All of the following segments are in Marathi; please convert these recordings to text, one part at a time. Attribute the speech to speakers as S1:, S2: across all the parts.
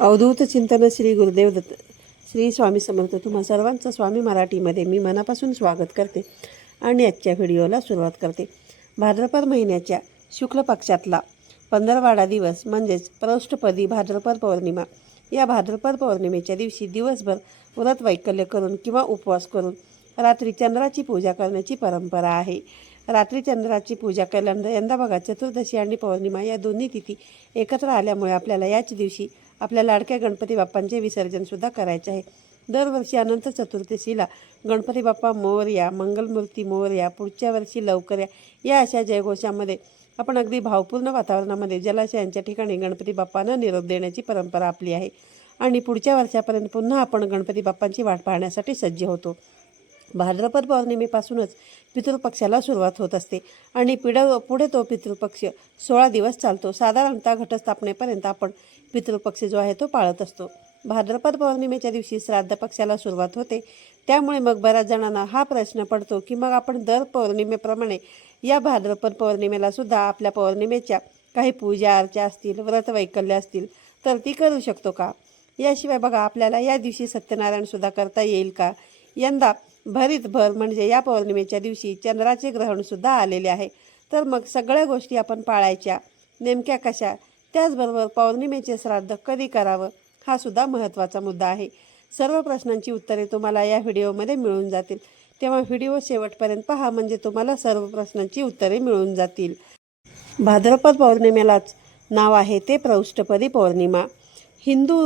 S1: अवधूत चिंतन श्री गुरुदेव दत्त श्री स्वामी समर्थ. तुम्हा सर्वांचं स्वामी मराठीमध्ये मी मनापासून स्वागत करते आणि आजच्या व्हिडिओला सुरुवात करते. भाद्रपद महिन्याच्या शुक्ल पक्षातला पंधरवाडा दिवस म्हणजेच प्रौष्ठपदी भाद्रपद पौर्णिमा. या भाद्रपद पौर्णिमेच्या दिवशी दिवसभर व्रत वैकल्य करून किंवा उपवास करून रात्री चंद्राची पूजा करण्याची परंपरा आहे. रात्री चंद्राची पूजा केल्यानंतर यंदा बघा चतुर्दशी आणि पौर्णिमा या दोन्ही तिथी एकत्र आल्यामुळे आपल्याला याच दिवशी आपल्या लाडक्या गणपती बाप्पांचे विसर्जनसुद्धा करायचे आहे. दरवर्षी अनंत चतुर्दशीला गणपती बाप्पा मोरया मंगलमूर्ती मोरया पुढच्या वर्षी लवकर या या अशा जयघोषामध्ये आपण अगदी भावपूर्ण वातावरणामध्ये जलाशयांच्या ठिकाणी गणपती बाप्पांना निरोप देण्याची परंपरा आपली आहे. आणि पुढच्या वर्षापर्यंत पुन्हा आपण गणपती बाप्पांची वाट पाहण्यासाठी सज्ज होतो. भाद्रपद पौर्णिमेपासूनच पितृपक्षाला सुरुवात होत असते. आणि पिढ पुढे तो पितृपक्ष सोळा दिवस चालतो. साधारणतः घटस्थापनेपर्यंत आपण पितृपक्ष जो आहे तो पाळत असतो. भाद्रपद पौर्णिमेच्या दिवशी श्राद्ध पक्षाला सुरुवात होते. त्यामुळे मग बऱ्याच जणांना हा प्रश्न पडतो की मग आपण दर पौर्णिमेप्रमाणे या भाद्रपद पौर्णिमेला सुद्धा आपल्या पौर्णिमेच्या काही पूजा अर्चा असतील व्रत वैकल्य असतील तर ती करू शकतो का? याशिवाय बघा आपल्याला या दिवशी सत्यनारायणसुद्धा करता येईल का? यंदा भरीत भर म्हणजे या पौर्णिमेच्या दिवशी चंद्राचे ग्रहणसुद्धा आलेले आहे. तर मग सगळ्या गोष्टी आपण पाळायच्या. नेमक्या कशा? त्याचबरोबर पौर्णिमेचे श्राद्ध कधी करावं हा सुद्धा महत्त्वाचा मुद्दा आहे. सर्व प्रश्नांची उत्तरे तुम्हाला या व्हिडिओमध्ये मिळून जातील. तेव्हा व्हिडिओ शेवटपर्यंत पहा म्हणजे तुम्हाला सर्व प्रश्नांची उत्तरे मिळून जातील. भाद्रपद पौर्णिमेलाच नाव आहे ते प्रौष्ठपदी पौर्णिमा. हिंदू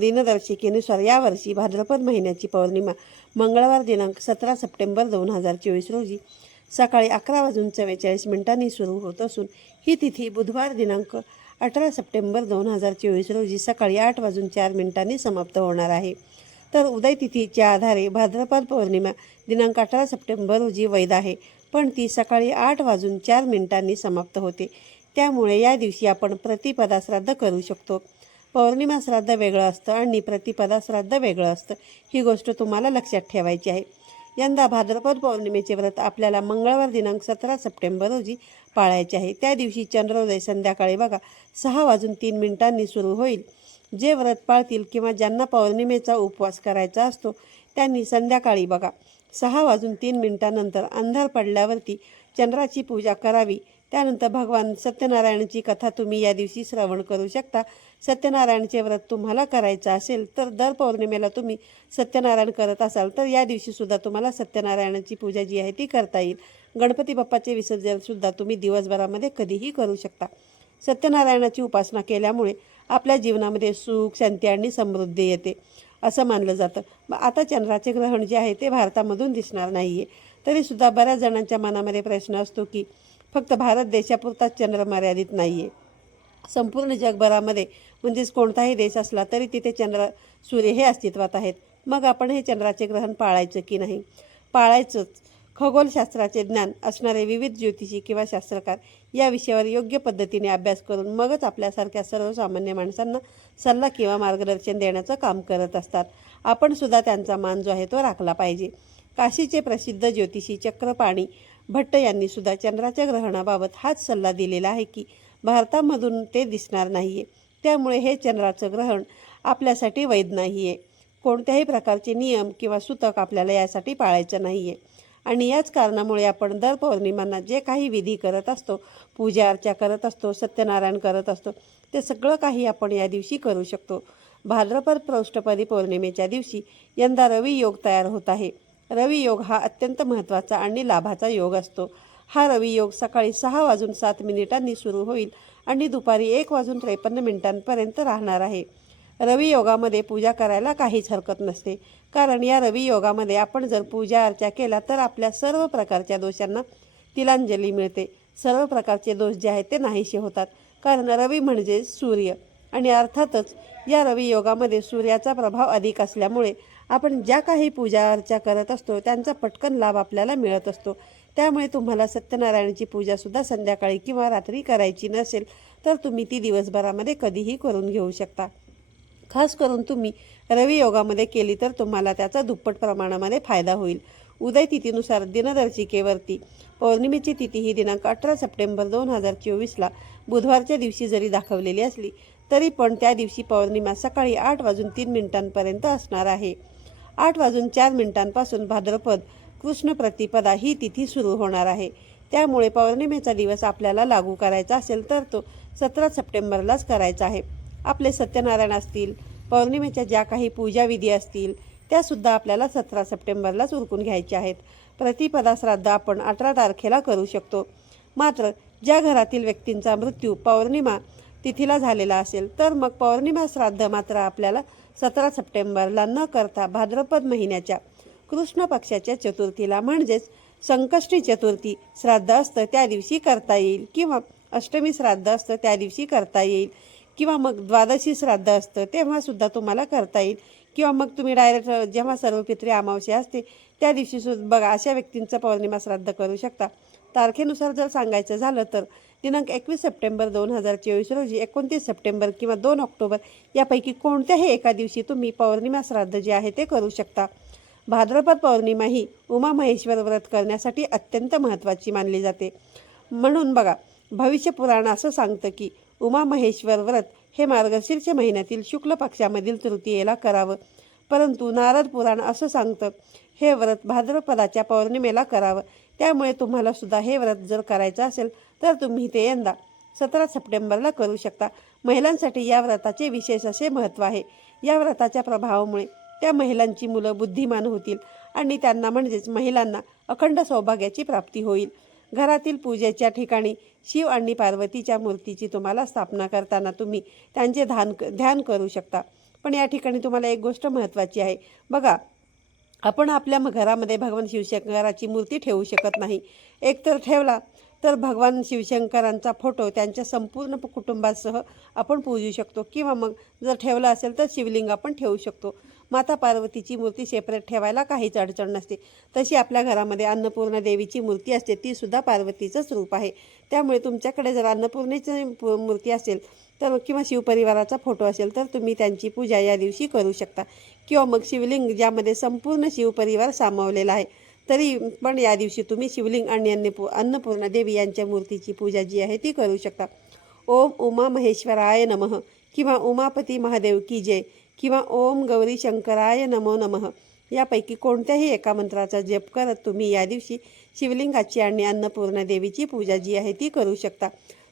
S1: दिनदर्शिकेनुसार यावर्षी भाद्रपद महिन्याची पौर्णिमा मंगळवार दिनांक सतरा सप्टेंबर दोन हजार चोवीस रोजी सकाळी अकरा वाजून चव्वेचाळीस मिनिटांनी सुरू होत असून ही तिथी बुधवार दिनांक अठरा सप्टेंबर दोन हजार चोवीस रोजी सकाळी आठ वाजून चार मिनिटांनी समाप्त होणार आहे. तर उदय तिथीच्या आधारे भाद्रपद पौर्णिमा दिनांक अठरा सप्टेंबर रोजी वैध आहे पण ती सकाळी आठ वाजून चार मिनिटांनी समाप्त होते. त्यामुळे या दिवशी आपण प्रतिपदा श्राद्ध करू शकतो. पौर्णिमा श्राद्ध वेगळं असतं आणि प्रतिपदा श्राद्ध वेगळं असतं ही गोष्ट तुम्हाला लक्षात ठेवायची आहे. यंदा भाद्रपद पौर्णिमेचे व्रत आपल्याला मंगळवार दिनांक सतरा सप्टेंबर रोजी पाळायचे आहे. त्या दिवशी चंद्रोदय संध्याकाळी बघा सहा वाजून तीन मिनिटांनी सुरू होईल. जे व्रत पाळतील किंवा ज्यांना पौर्णिमेचा उपवास करायचा असतो त्यांनी संध्याकाळी बघा सहा वाजून तीन मिनिटानंतर अंधार पडल्यावरती चंद्राची पूजा करावी. त्यानंतर भगवान सत्यनारायणाची कथा तुम्ही या दिवशी श्रवण करू शकता. सत्यनारायणचे व्रत तुम्हाला करायचं असेल तर दर पौर्णिमेला तुम्ही सत्यनारायण करत असाल तर या दिवशीसुद्धा तुम्हाला सत्यनारायणाची पूजा जी आहे ती करता येईल. गणपती बाप्पाचे विसर्जनसुद्धा तुम्ही दिवसभरामध्ये कधीही करू शकता. सत्यनारायणाची उपासना केल्यामुळे आपल्या जीवनामध्ये सुख शांती आणि समृद्धी येते असं मानलं जातं. मग आता चंद्राचे ग्रहण जे आहे ते भारतामधून दिसणार नाही आहे तरीसुद्धा बऱ्याच जणांच्या मनामध्ये प्रश्न असतो की फक्त भारत देशापुरताच चंद्र मर्यादित नाही आहे संपूर्ण जगभरामध्ये म्हणजेच कोणताही देश असला तरी तिथे चंद्र सूर्य हे अस्तित्वात आहेत. मग आपण हे चंद्राचे ग्रहण पाळायचं की नाही? पाळायचंच. खगोलशास्त्राचे ज्ञान असणारे विविध ज्योतिषी किंवा शास्त्रकार या विषयावर योग्य पद्धतीने अभ्यास करून मगच आपल्यासारख्या सर्वसामान्य माणसांना सल्ला किंवा मार्गदर्शन देण्याचं काम करत असतात. आपण सुद्धा त्यांचा मान जो आहे तो राखला पाहिजे. काशीचे प्रसिद्ध ज्योतिषी चक्रपाणी भट्ट यांनी सुद्धा चंद्राच्या ग्रहणाबाबत हाच सल्ला दिलेला आहे की भारतामधून ते दिसणार नाही आहे त्यामुळे हे चंद्राचं ग्रहण आपल्यासाठी वैध नाही आहे कोणत्याही प्रकारचे नियम किंवा सूतक आपल्याला यासाठी पाळायचं नाही आहे आणि याच कारणामुळे आपण दर पौर्णिमांना जे काही विधी करत असतो पूजा अर्चा करत असतो सत्यनारायण करत असतो ते सगळं काही आपण या दिवशी करू शकतो. भाद्रपद प्रौष्ठपदी पौर्णिमेच्या दिवशी यंदा रवी योग तयार होत आहे. रवियोग हा अत्यंत महत्त्वाचा आणि लाभाचा योग असतो. हा रवियोग सकाळी सहा वाजून सात मिनिटांनी सुरू होईल आणि दुपारी एक वाजून त्रेपन्न मिनिटांपर्यंत राहणार आहे. रवियोगामध्ये पूजा करायला काहीच हरकत नसते. कारण या रवी योगामध्ये आपण जर पूजा अर्चा केला तर आपल्या सर्व प्रकारच्या दोषांना तिलांजली मिळते. सर्व प्रकारचे दोष जे आहेत ते नाहीसे होतात. कारण रवी म्हणजे सूर्य आणि अर्थातच या रवी योगामध्ये सूर्याचा प्रभाव अधिक असल्यामुळे आपण ज्या काही पूजा अर्चा करत असतो त्यांचा पटकन लाभ आपल्याला मिळत असतो. त्यामुळे तुम्हाला सत्यनारायणाची पूजासुद्धा संध्याकाळी किंवा रात्री करायची नसेल तर तुम्ही ती दिवसभरामध्ये कधीही करून घेऊ शकता. खास करून तुम्ही रवियोगामध्ये केली तर तुम्हाला त्याचा दुप्पट प्रमाणामध्ये फायदा होईल. उदय तिथीनुसार दिनदर्शिकेवरती. पौर्णिमेची तिथी ही दिनांक अठरा सप्टेंबर दोन हजार चोवीसला बुधवारच्या दिवशी जरी दाखवलेली असली तरी पण त्या दिवशी पौर्णिमा सकाळी आठ वाजून तीन मिनिटांपर्यंत असणार आहे. आठ वाजून चार मिनिटांपासून भाद्रपद कृष्ण प्रतिपदा ही तिथी सुरू होणार आहे. त्यामुळे पौर्णिमेचा दिवस आपल्याला लागू करायचा असेल तर तो सतरा सप्टेंबरलाच करायचा आहे. आपले सत्यनारायण असतील पौर्णिमेच्या ज्या काही पूजाविधी असतील त्यासुद्धा आपल्याला सतरा सप्टेंबरलाच उरकून घ्यायच्या आहेत. प्रतिपदा श्राद्ध आपण अठरा तारखेला करू शकतो. मात्र ज्या घरातील व्यक्तींचा मृत्यू पौर्णिमा तिथीला झालेला असेल तर मग पौर्णिमा श्राद्ध मात्र आपल्याला सतरा सप्टेंबरला न करता भाद्रपद महिन्याच्या कृष्ण पक्षाच्या चतुर्थीला म्हणजेच संकष्टी चतुर्थी श्राद्ध असतं त्या दिवशी करता येईल. किंवा अष्टमी श्राद्ध असतं त्या दिवशी करता येईल. किंवा मग द्वादशी श्राद्ध असतं तेव्हासुद्धा तुम्हाला करता येईल. किंवा मग तुम्ही डायरेक्ट जेव्हा सर्वपित्री अमावस्या असते त्या दिवशी सुद्धा बघा अशा व्यक्तींचं पौर्णिमा श्राद्ध करू शकता. तारखेनुसार जर सांगायचं झालं तर दिनांक एकवीस सप्टेंबर दोन हजार चोवीस रोजी एकोणतीस सप्टेंबर किंवा दोन ऑक्टोबर यापैकी कोणत्याही एका दिवशी तुम्ही पौर्णिमा श्राद्ध जे आहे ते करू शकता. भाद्रपद पौर्णिमा ही उमा महेश्वर व्रत करण्यासाठी अत्यंत महत्त्वाची मानली जाते. म्हणून बघा भविष्य पुराण असं सांगतं की उमा महेश्वर व्रत हे मार्गशीर्ष महिन्यातील शुक्ल पक्षामधील तृतीयेला करावं. परंतु नारद पुराण असं सांगतं हे व्रत भाद्रपदाच्या पौर्णिमेला करावं. त्यामुळे तुम्हाला सुद्धा हे व्रत जर करायचं असेल तर तुम्ही ते यंदा सतरा सप्टेंबरला करू शकता. महिलांसाठी या व्रताचे विशेष असे महत्त्व आहे. या व्रताच्या प्रभावामुळे त्या महिलांची मुलं बुद्धिमान होतील आणि त्यांना म्हणजेच महिलांना अखंड सौभाग्याची प्राप्ती होईल. घरातील पूजेच्या ठिकाणी शिव आणि पार्वतीच्या मूर्तीची तुम्हाला स्थापना करताना तुम्ही त्यांचे ध्यान ध्यान करू शकता. पण या ठिकाणी तुम्हाला एक गोष्ट महत्त्वाची आहे. बघा आपण आपल्या म- घरामध्ये भगवान शिवशंकराची मूर्ती ठेवू शकत नाही. एकतर ठेवला तर भगवान शिवशंकरांचा फोटो त्यांच्या संपूर्ण कुटुंबासह आपण पूजू शकतो. किंवा मग जर ठेवला असेल तर शिवलिंग आपण ठेवू शकतो. माता पार्वतीची मूर्ती सेपरेट ठेवायला काहीच अडचण नसते. तशी आपल्या घरामध्ये अन्नपूर्णा देवीची मूर्ती असते ती सुद्धा पार्वतीचंच रूप आहे. त्यामुळे तुमच्याकडे जर अन्नपूर्णेची मूर्ती असेल तर किंवा शिवपरिवाराचा फोटो असेल तर तुम्ही त्यांची पूजा या दिवशी करू शकता. किंवा मग शिवलिंग ज्यामध्ये संपूर्ण शिवपरिवार सामावलेला आहे. तरी पण या दिवशी तुम्ही शिवलिंग आणि अन्नपू अन्नपूर्णा देवी यांच्या मूर्तीची पूजा जी आहे ती करू शकता. ओम उमा महेश्वराय नमः किंवा उमापती महादेव की जय किंवा ओम गौरी शंकराय नमो नमः यापैकी कोणत्याही एका मंत्राचा जप करत तुम्ही या दिवशी शिवलिंगाची आणि अन्नपूर्णा देवीची पूजा जी आहे ती करू शकता.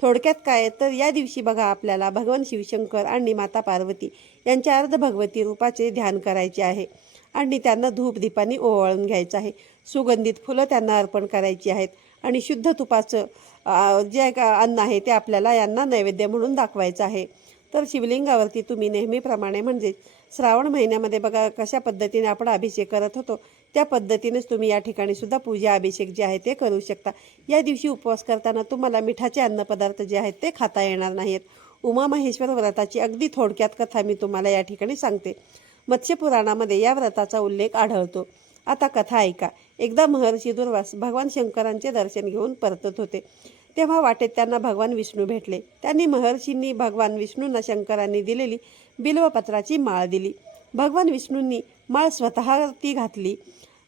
S1: थोडक्यात काय तर या दिवशी बघा आपल्याला भगवान शिवशंकर आणि माता पार्वती यांच्या अर्धभगवती रूपाचे ध्यान करायचे आहे. आणि त्यांना धूपदीपाने ओवाळून घ्यायचं आहे. सुगंधित फुलं त्यांना अर्पण करायची आहेत. आणि शुद्ध तुपाचं जे अन्न आहे ते आपल्याला यांना नैवेद्य म्हणून दाखवायचं आहे. तर शिवलिंगावरती तुम्ही नेहमीप्रमाणे म्हणजे श्रावण महिन्यामध्ये बघा कशा पद्धतीने आपण अभिषेक करत होतो. त्या पद्धतीनेच तुम्ही या ठिकाणी सुद्धा पूजा अभिषेक जे आहे ते करू शकता. या दिवशी उपवास करताना तुम्हाला मिठाचे अन्नपदार्थ जे आहेत ते खाता येणार नाहीत. उमा महेश्वर व्रताची अगदी थोडक्यात कथा मी तुम्हाला या ठिकाणी सांगते. मत्स्यपुराणामध्ये या व्रताचा उल्लेख आढळतो. आता कथा ऐका. एकदा महर्षी दुर्वास भगवान शंकरांचे दर्शन घेऊन परतत होते. तेव्हा वाटेत त्यांना भगवान विष्णू भेटले. त्यांनी महर्षींनी भगवान विष्णूंना शंकरांनी दिलेली बिल्वपत्राची माळ दिली. भगवान विष्णूंनी माळ स्वतः ती घातली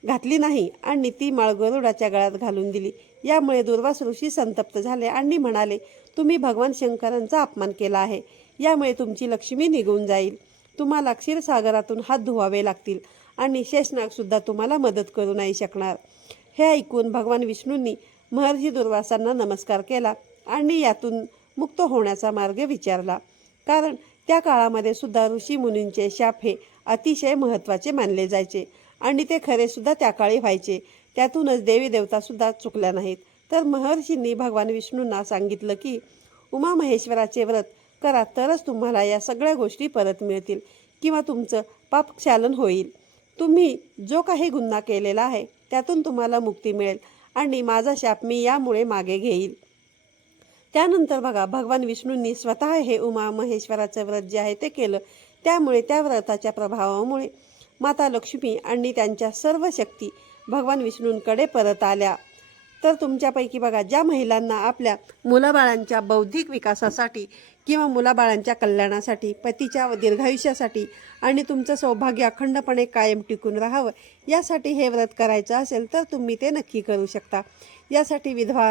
S1: घातली नाही आणि ती माळ गरुडाच्या गळ्यात घालून दिली. यामुळे दुर्वास ऋषी संतप्त झाले आणि म्हणाले तुम्ही भगवान शंकरांचा अपमान केला आहे. यामुळे तुमची लक्ष्मी निघून जाईल. तुम्हाला क्षीरसागरातून हात धुवावे लागतील आणि शेषनागसुद्धा तुम्हाला मदत करू नाही शकणार. हे ऐकून भगवान विष्णूंनी महर्षी दुर्वासांना नमस्कार केला आणि यातून मुक्त होण्याचा मार्ग विचारला. कारण त्या काळामध्ये सुद्धा ऋषी मुनींचे शाप हे अतिशय महत्त्वाचे मानले जायचे आणि ते खरे सुद्धा त्या काळी व्हायचे. त्यातूनच देवी देवता सुद्धा चुकल्या नाहीत. तर महर्षींनी भगवान विष्णूंना सांगितलं की उमा महेश्वराचे व्रत करा तरच तुम्हाला या सगळ्या गोष्टी परत मिळतील किंवा तुमचं पापक्षालन होईल. तुम्ही जो काही गुन्हा केलेला आहे त्यातून तुम्हाला मुक्ती मिळेल आणि माझा शाप मी यामुळे मागे घेईल. त्यानंतर बघा भगवान विष्णूंनी स्वतः हे उमा महेश्वराचं व्रत जे आहे ते केलं. त्यामुळे त्या व्रताच्या प्रभावामुळे माता लक्ष्मी आणि त्यांच्या सर्व शक्ती भगवान विष्णूंकडे परत आल्या. तर तुमच्यापैकी बघा ज्या महिलांना आपल्या मुलाबाळांच्या बौद्धिक विकासासाठी किंवा मुलाबाळांच्या कल्याणासाठी पतीच्या व दीर्घायुष्यासाठी आणि तुमचं सौभाग्य अखंडपणे कायम टिकून राहावं यासाठी हे व्रत करायचं असेल तर तुम्ही ते नक्की करू शकता. यासाठी विधवा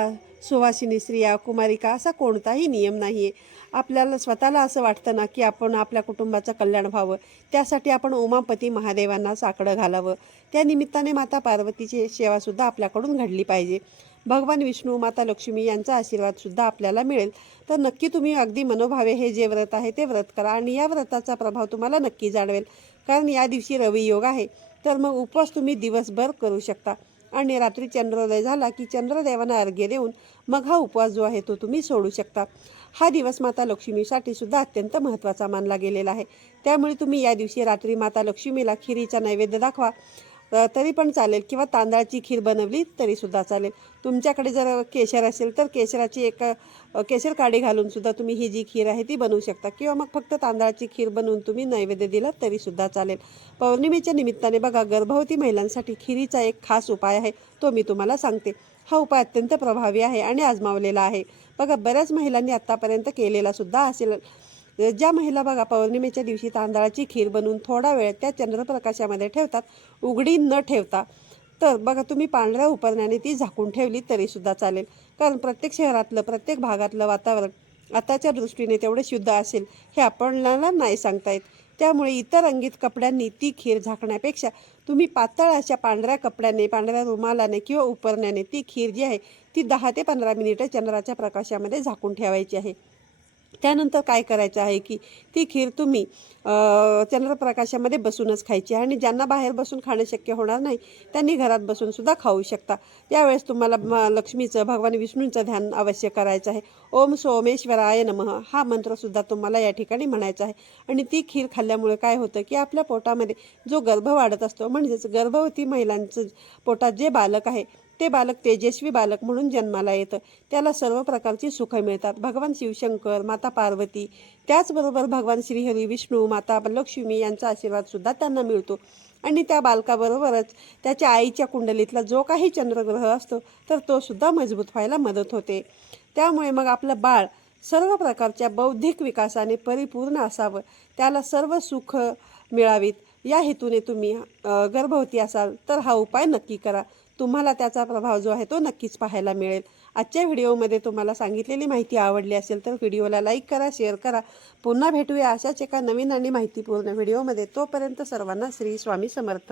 S1: सुवासिनी स्त्रिया कुमारिका असा कोणताही नियम नाही आहे आपल्याला स्वतःला असं वाटतं ना की आपण आपल्या कुटुंबाचं कल्याण व्हावं. त्यासाठी आपण उमापती महादेवांना साकडं घालावं. त्या निमित्ताने माता पार्वतीची सेवासुद्धा आपल्याकडून घडली पाहिजे. भगवान विष्णू माता लक्ष्मी यांचा आशीर्वादसुद्धा आपल्याला मिळेल. तर नक्की तुम्ही अगदी मनोभावे हे जे व्रत आहे ते व्रत करा आणि या व्रताचा प्रभाव तुम्हाला नक्की जाणवेल. कारण या दिवशी रवियोग आहे. तर मग उपवास तुम्ही दिवसभर करू शकता. आणि रात्री चंद्रोदय झाला की चंद्रदेवांना अर्घ्य देऊन मग हा उपवास जो आहे तो तुम्ही सोडू शकता. हा दिवस माता लक्ष्मीसाठी सुद्धा अत्यंत महत्त्वाचा मानला गेलेला आहे. त्यामुळे तुम्ही या दिवशी रात्री माता लक्ष्मीला खिरीचा नैवेद्य दाखवा. तर तरी पण चालेल. किंवा तांदळाची खीर बनवली तरी सुद्धा चालेल. तुमच्याकडे जर केशर असेल तर केशराची एक केशर काडी घालून सुद्धा तुम्ही ही जी खीर आहे ती बनवू शकता. किंवा मग फक्त तांदळाची खीर बनवून तुम्ही नैवेद्य दिला तरी सुद्धा चालेल. पौर्णिमेच्या निमित्ताने बघा गर्भवती महिलांसाठी खिरीचा एक खास उपाय आहे तो मी तुम्हाला सांगते. हा उपाय अत्यंत प्रभावी आहे आणि आजमावलेला आहे. बघा बऱ्याच महिलांनी आत्तापर्यंत केलेला सुद्धा असेल. ज्या महिला बघा पौर्णिमेच्या दिवशी तांदळाची खीर बनवून थोडा वेळ त्या चंद्रप्रकाशामध्ये ठेवतात उघडी न ठेवता. तर बघा तुम्ही पांढऱ्या उपरण्याने ती झाकून ठेवली तरीसुद्धा चालेल. कारण प्रत्येक शहरातलं प्रत्येक भागातलं वातावरण आताच्या दृष्टीने तेवढे शुद्ध असेल हे आपणाला नाही सांगता येत. त्यामुळे इतर रंगीत कपड्यांनी ती खीर झाकण्यापेक्षा तुम्ही पातळ अशा पांढऱ्या कपड्याने पांढऱ्या रुमालाने किंवा उपरण्याने ती खीर जी आहे ती दहा ते पंधरा मिनिटं चंद्राच्या प्रकाशामध्ये झाकून ठेवायची आहे. त्यानंतर काय करायचं आहे की ती खीर तुम्ही चंद्रप्रकाशामध्ये बसूनच खायची आणि ज्यांना बाहेर बसून खाणं शक्य होणार नाही त्यांनी घरात बसून सुद्धा खाऊ शकता. यावेळेस तुम्हाला म- लक्ष्मीचं भगवान विष्णूंचं ध्यान अवश्य करायचं आहे. ओम सोमेश्वराय नमः हा मंत्रसुद्धा तुम्हाला या ठिकाणी म्हणायचा आहे. आणि ती खीर खाल्ल्यामुळे काय होतं की आपल्या पोटामध्ये जो गर्भ वाढत असतो म्हणजेच गर्भवती महिलांचं पोटात जे बालक आहे ते बालक तेजस्वी बालक म्हणून जन्माला येतं. त्याला सर्व प्रकारची सुखं मिळतात. भगवान शिवशंकर माता पार्वती त्याचबरोबर भगवान श्रीहरी विष्णू माता लक्ष्मी यांचा आशीर्वाद सुद्धा त्यांना मिळतो. आणि त्या बालकाबरोबरच त्याच्या आईच्या कुंडलीतला जो काही चंद्रग्रह असतो तर तो सुद्धा मजबूत व्हायला मदत होते. त्यामुळे मग आपलं बाळ सर्व प्रकारच्या बौद्धिक विकासाने परिपूर्ण असावं. त्याला सर्व सुख मिळावीत. या हेतूने तुम्ही गर्भवती असाल तर हा उपाय नक्की करा. तुम्हाला त्याचा प्रभाव जो आहे तो नक्कीच पाहायला मिळेल. आजच्या व्हिडिओमध्ये तुम्हाला सांगितलेली माहिती आवडली असेल तर व्हिडिओला लाईक करा शेअर करा. पुन्हा भेटूया अशाच एका नवीन आणि माहितीपूर्ण व्हिडिओमध्ये. तोपर्यंत सर्वांना श्री स्वामी समर्थ.